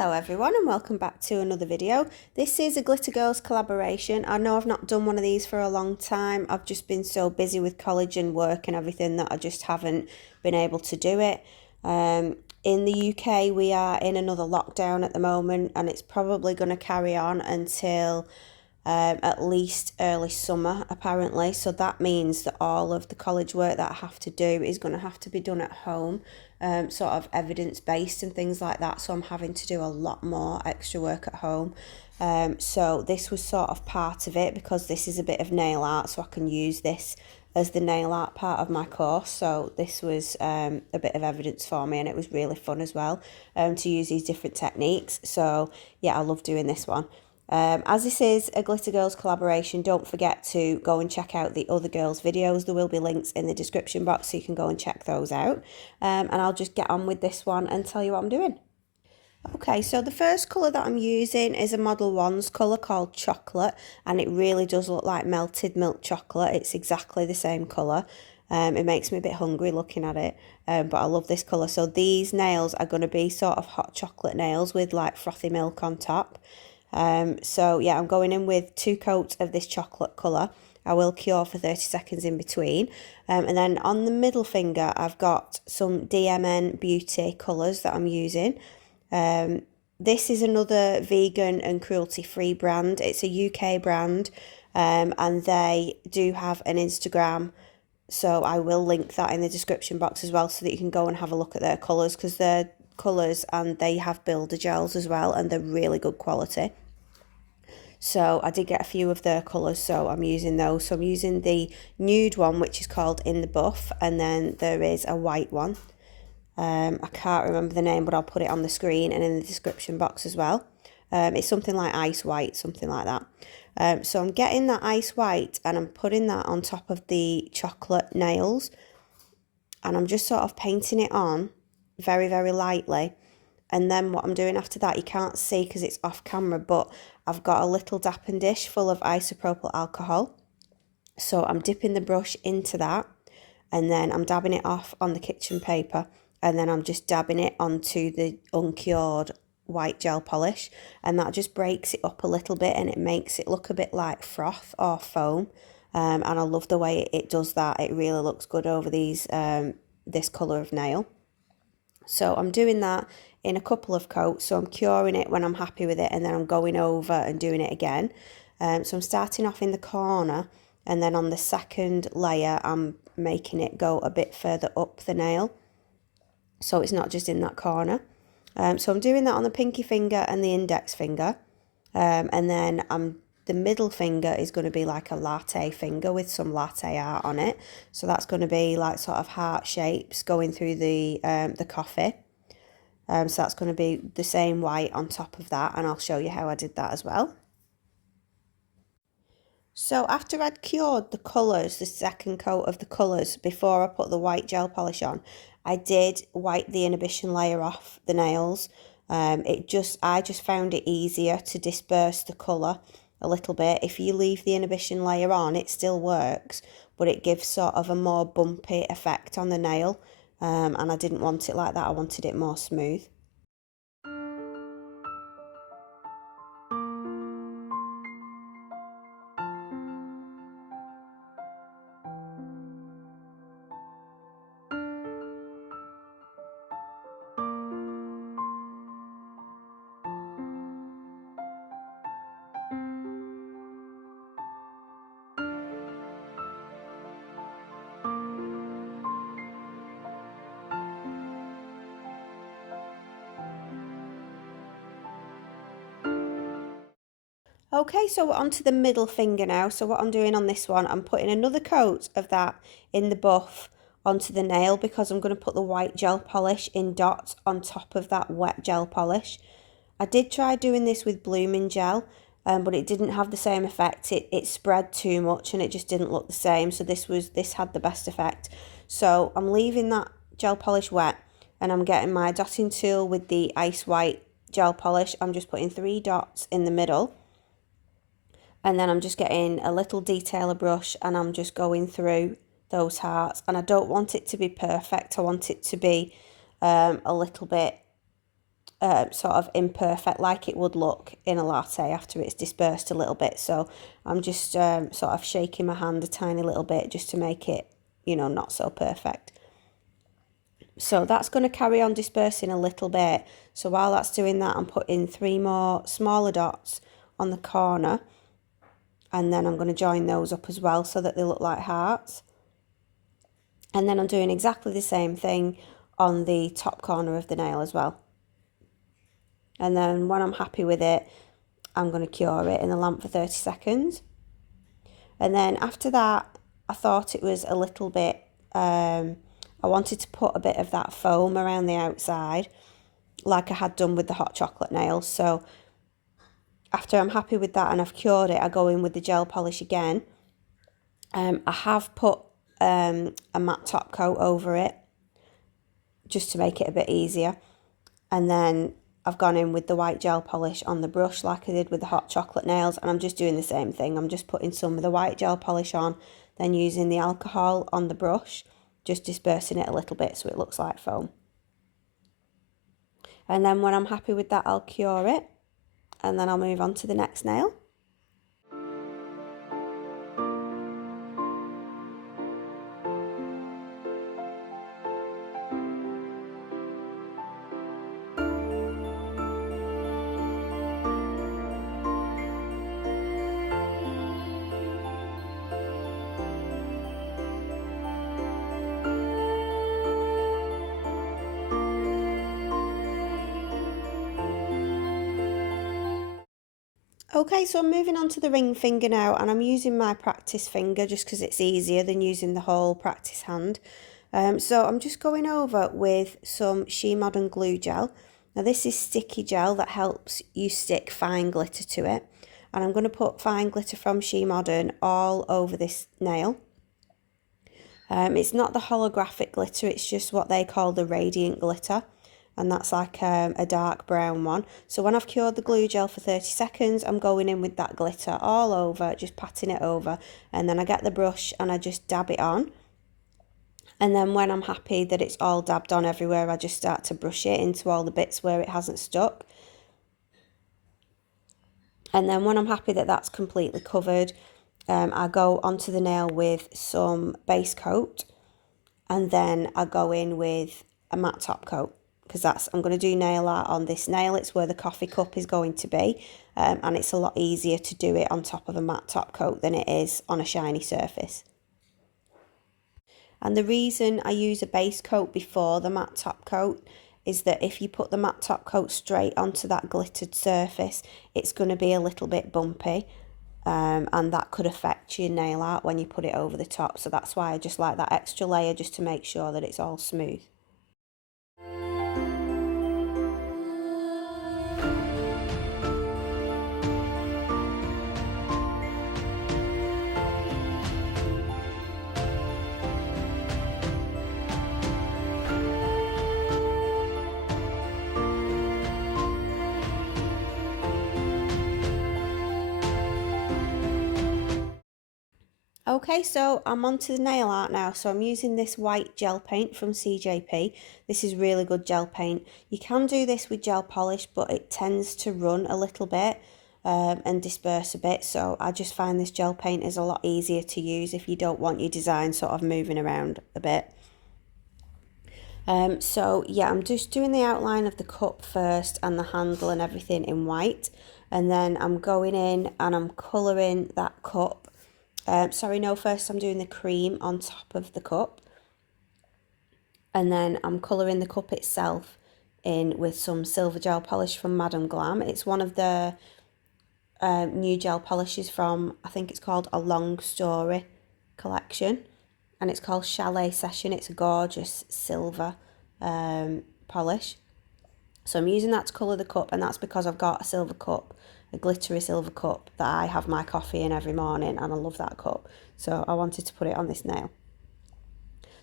Hello everyone and welcome back to another video. This is a Glitter Girlz collaboration. I know I've not done one of these for a long time. I've just been so busy with college and work and everything that I just haven't been able to do it. In the UK we are in another lockdown at the moment and it's probably going to carry on until at least early summer apparently, so that means that all of the college work that I have to do is going to have to be done at home, sort of evidence based and things like that, so I'm having to do a lot more extra work at home. So this was sort of part of it because this is a bit of nail art, so I can use this as the nail art part of my course. So this was a bit of evidence for me and it was really fun as well, to use these different techniques. So yeah, I love doing this one. As this is a Glitter Girlz collaboration, don't forget to go and check out the other girls' videos. There will be links in the description box so you can go and check those out. And I'll just get on with this one and tell you what I'm doing. Okay, so the first colour that I'm using is a Modelones colour called Chocolate, and it really does look like melted milk chocolate. It's exactly the same colour. It makes me a bit hungry looking at it, but I love this colour. So these nails are going to be sort of hot chocolate nails with like frothy milk on top. So yeah, I'm going in with 2 coats of this chocolate colour. I will cure for 30 seconds in between. And then on the middle finger, I've got some DMN Beauty colours that I'm using. This is another vegan and cruelty-free brand. It's a UK brand, and they do have an Instagram. So I will link that in the description box as well so that you can go and have a look at their colours, because they're colours and they have builder gels as well and they're really good quality. So I did get a few of their colours, so I'm using those. So I'm using the nude one, which is called In the Buff, and then there is a white one. I can't remember the name, but I'll put it on the screen and in the description box as well. It's something like ice white, something like that. So I'm getting that ice white and I'm putting that on top of the chocolate nails, and I'm just sort of painting it on very, very lightly. And then what I'm doing after that, you can't see because it's off camera, but I've got a little dapping dish full of isopropyl alcohol. So I'm dipping the brush into that and then I'm dabbing it off on the kitchen paper, and then I'm just dabbing it onto the uncured white gel polish, and that just breaks it up a little bit and it makes it look a bit like froth or foam. And I love the way it does that. It really looks good over these this colour of nail. So I'm doing that in a couple of coats. So I'm curing it when I'm happy with it and then I'm going over and doing it again. So I'm starting off in the corner, and then on the second layer I'm making it go a bit further up the nail, so it's not just in that corner. So I'm doing that on the pinky finger and the index finger, and then the middle finger is going to be like a latte finger with some latte art on it. So that's going to be like sort of heart shapes going through the coffee. So that's going to be the same white on top of that, and I'll show you how I did that as well. So after I'd cured the colours, the second coat of the colours, before I put the white gel polish on, I did wipe the inhibition layer off the nails. I just found it easier to disperse the colour a little bit. If you leave the inhibition layer on, it still works, but it gives sort of a more bumpy effect on the nail, and I didn't want it like that. I wanted it more smooth. Okay, so we're onto the middle finger now. So what I'm doing on this one, I'm putting another coat of that In the Buff onto the nail because I'm going to put the white gel polish in dots on top of that wet gel polish. I did try doing this with blooming gel, but it didn't have the same effect. It spread too much and it just didn't look the same. So this had the best effect. So I'm leaving that gel polish wet and I'm getting my dotting tool with the ice white gel polish. I'm just putting 3 dots in the middle. And then I'm just getting a little detailer brush and I'm just going through those hearts. And I don't want it to be perfect. I want it to be a little bit sort of imperfect, like it would look in a latte after it's dispersed a little bit. So I'm just sort of shaking my hand a tiny little bit just to make it, you know, not so perfect. So that's going to carry on dispersing a little bit. So while that's doing that, I'm putting 3 more smaller dots on the corner, and then I'm going to join those up as well so that they look like hearts. And then I'm doing exactly the same thing on the top corner of the nail as well. And then when I'm happy with it, I'm going to cure it in the lamp for 30 seconds. And then after that, I thought it was a little bit, I wanted to put a bit of that foam around the outside, like I had done with the hot chocolate nails. So after I'm happy with that and I've cured it, I go in with the gel polish again. I have put a matte top coat over it just to make it a bit easier. And then I've gone in with the white gel polish on the brush like I did with the hot chocolate nails, and I'm just doing the same thing. I'm just putting some of the white gel polish on, then using the alcohol on the brush, just dispersing it a little bit so it looks like foam. And then when I'm happy with that, I'll cure it, and then I'll move on to the next nail. Okay, so I'm moving on to the ring finger now, and I'm using my practice finger just because it's easier than using the whole practice hand. So I'm just going over with some She Modern glue gel. Now this is sticky gel that helps you stick fine glitter to it. And I'm going to put fine glitter from She Modern all over this nail. It's not the holographic glitter, it's just what they call the radiant glitter. And that's like a dark brown one. So when I've cured the glue gel for 30 seconds, I'm going in with that glitter all over, just patting it over. And then I get the brush and I just dab it on. And then when I'm happy that it's all dabbed on everywhere, I just start to brush it into all the bits where it hasn't stuck. And then when I'm happy that that's completely covered, I go onto the nail with some base coat. And then I go in with a matte top coat, because I'm going to do nail art on this nail. It's where the coffee cup is going to be, and it's a lot easier to do it on top of a matte top coat than it is on a shiny surface. And the reason I use a base coat before the matte top coat is that if you put the matte top coat straight onto that glittered surface, it's going to be a little bit bumpy, and that could affect your nail art when you put it over the top. So that's why I just like that extra layer, just to make sure that it's all smooth. Okay, so I'm onto the nail art now. So I'm using this white gel paint from CJP. This is really good gel paint. You can do this with gel polish, but it tends to run a little bit and disperse a bit. So I just find this gel paint is a lot easier to use if you don't want your design sort of moving around a bit. So yeah, I'm just doing the outline of the cup first and the handle and everything in white. And then I'm going in and I'm colouring that cup. First I'm doing the cream on top of the cup. And then I'm colouring the cup itself in with some silver gel polish from Madame Glam. It's one of the new gel polishes from, I think it's called A Long Story collection. And it's called Chalet Session. It's a gorgeous silver polish. So I'm using that to colour the cup, and that's because I've got a silver cup, a glittery silver cup that I have my coffee in every morning, and I love that cup. So I wanted to put it on this nail.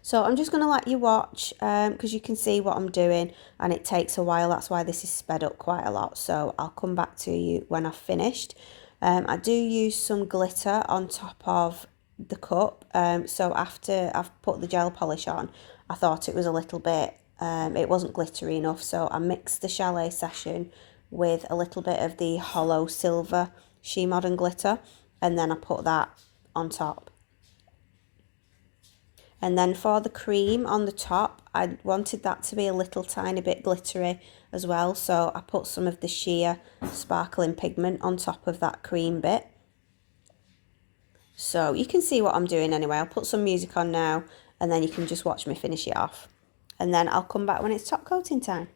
So I'm just going to let you watch because you can see what I'm doing, and it takes a while. That's why this is sped up quite a lot. So I'll come back to you when I've finished. I do use some glitter on top of the cup. So after I've put the gel polish on, I thought it was a little bit it wasn't glittery enough, so I mixed the Chalet Session with a little bit of the hollow silver She Modern glitter, and then I put that on top. And then for the cream on the top, I wanted that to be a little tiny bit glittery as well, so I put some of the sheer sparkling pigment on top of that cream bit. So you can see what I'm doing anyway. I'll put some music on now, and then you can just watch me finish it off. And then I'll come back when it's top coating time.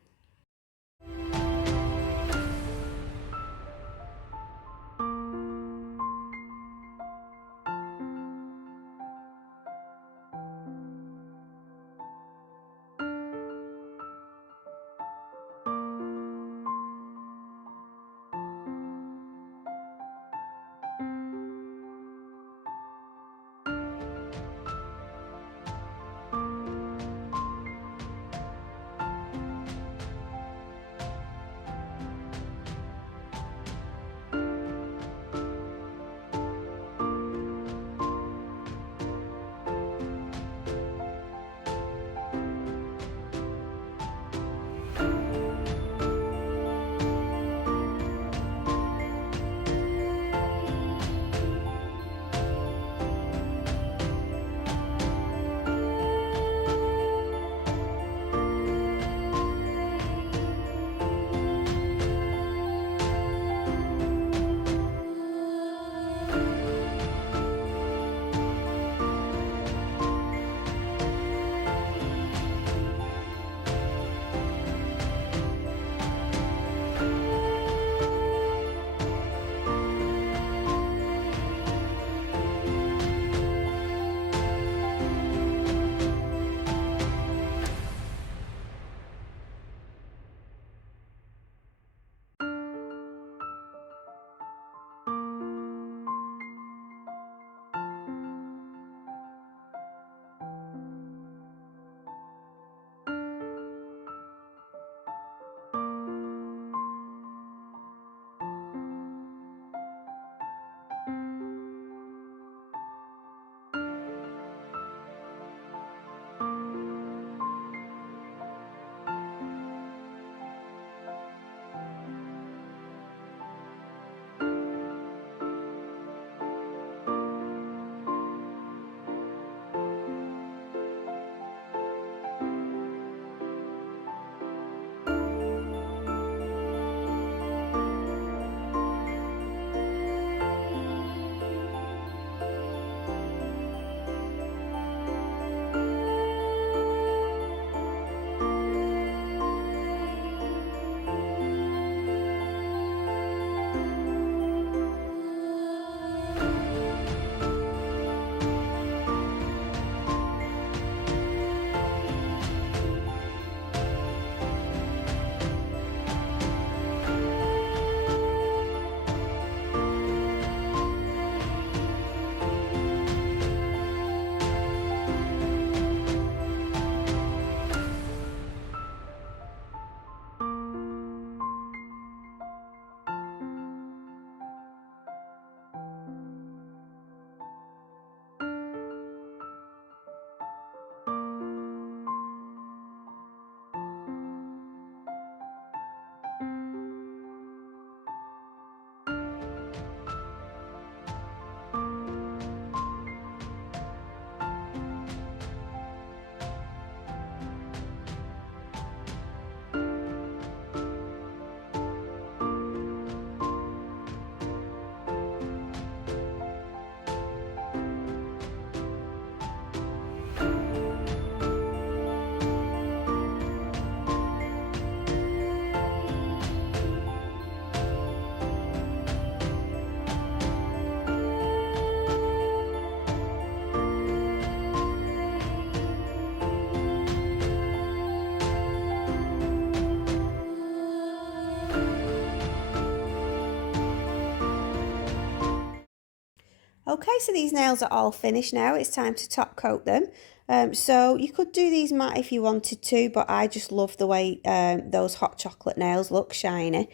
Okay, so these nails are all finished now. It's time to top coat them. So you could do these matte if you wanted to, but I just love the way those hot chocolate nails look shiny.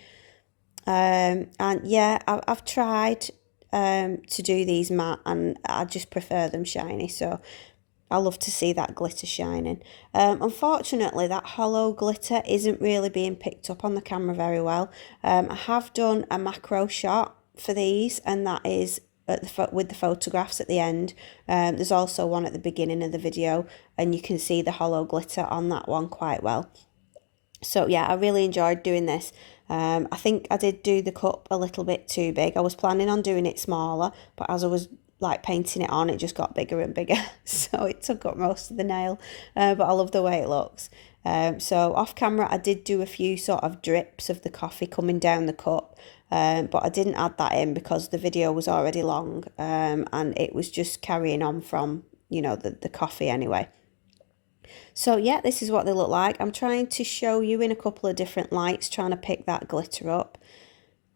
And yeah, I've tried to do these matte and I just prefer them shiny. So I love to see that glitter shining. Unfortunately, that hollow glitter isn't really being picked up on the camera very well. I have done a macro shot for these, and that is with the photographs at the end. There's also one at the beginning of the video, and you can see the hollow glitter on that one quite well. So yeah, I really enjoyed doing this. I think I did do the cup a little bit too big. I was planning on doing it smaller, but as I was like painting it on, it just got bigger and bigger. So it took up most of the nail, but I love the way it looks. So off camera, I did do a few sort of drips of the coffee coming down the cup. But I didn't add that in because the video was already long, and it was just carrying on from, you know, the coffee anyway. So yeah, this is what they look like. I'm trying to show you in a couple of different lights, trying to pick that glitter up.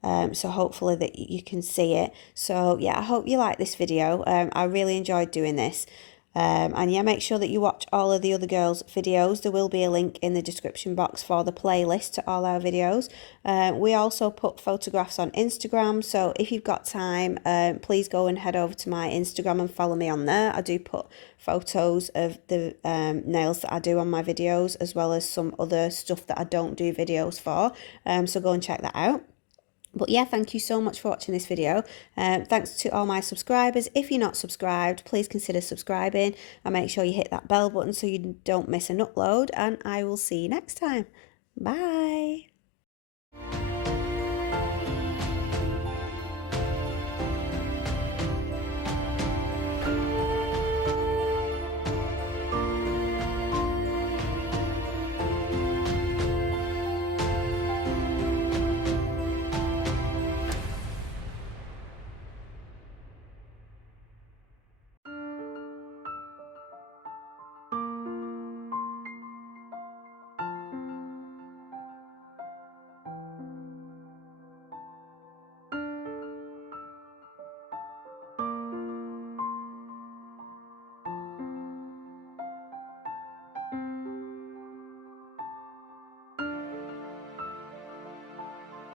So hopefully that you can see it. So yeah, I hope you like this video. I really enjoyed doing this. And yeah, make sure that you watch all of the other girls' videos. There will be a link in the description box for the playlist to all our videos. We also put photographs on Instagram, so if you've got time, please go and head over to my Instagram and follow me on there. I do put photos of the nails that I do on my videos, as well as some other stuff that I don't do videos for. So go and check that out. But yeah, thank you so much for watching this video. Thanks to all my subscribers. If you're not subscribed, please consider subscribing and make sure you hit that bell button so you don't miss an upload. And I will see you next time. Bye.